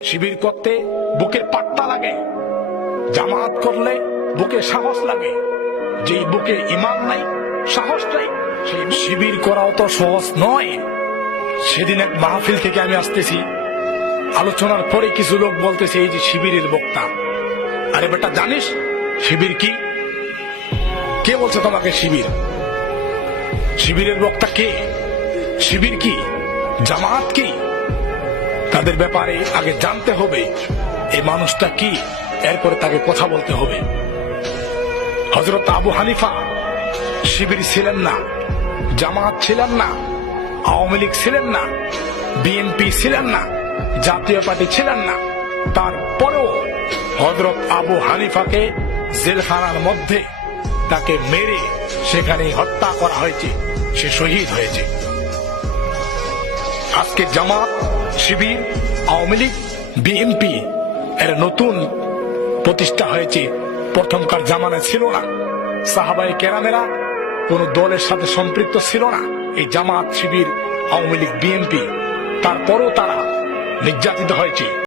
শিবির করতে বুকের পাট্টা লাগে, জামাত করলে বুকে সাহস লাগে। যেই বুকে ঈমান নাই, সাহস নাই, সেই শিবির করাও তো সহজ নয়। সেদিন এক মাহফিল থেকে আমি আসতেছি, আলোচনার পরে কিছু লোক বলতেছে এই যে শিবিরের বক্তা। আরে বেটা, জানিস শিবির কি? কে বলছে তোমাকে শিবির? শিবিরের বক্তা কে? শিবির কি? জামাত কি? তাদের ব্যাপারে আগে জানতে হবে এই মানুষটা কি, এরপরে তাকে কথা বলতে হবে। হযরত আবু হানিফা শিবির ছিলেন না, জামাত ছিলেন না, আওয়ামী লীগ ছিলেন না, বিএনপি ছিলেন না, জাতীয় পার্টি ছিলেন না। তারপরেও হযরত আবু হানিফাকে জেলখানার মধ্যে তাকে মেরে সেখানে হত্যা করা হয়েছে, সে শহীদ হয়েছে। আজকে জামাত, শিবির, আওয়ামী লীগ, বিএনপি এর নতুন প্রতিষ্ঠা হয়েছে, প্রথমকার জামানায় ছিল না। সাহাবায়ে কেরামেরা কোন দলের সাথে সম্পৃক্ত ছিল না। এই জামাত, শিবির, আওয়ামী লীগ, বিএনপি, তারপরও তারা নির্যাতিত হয়েছে।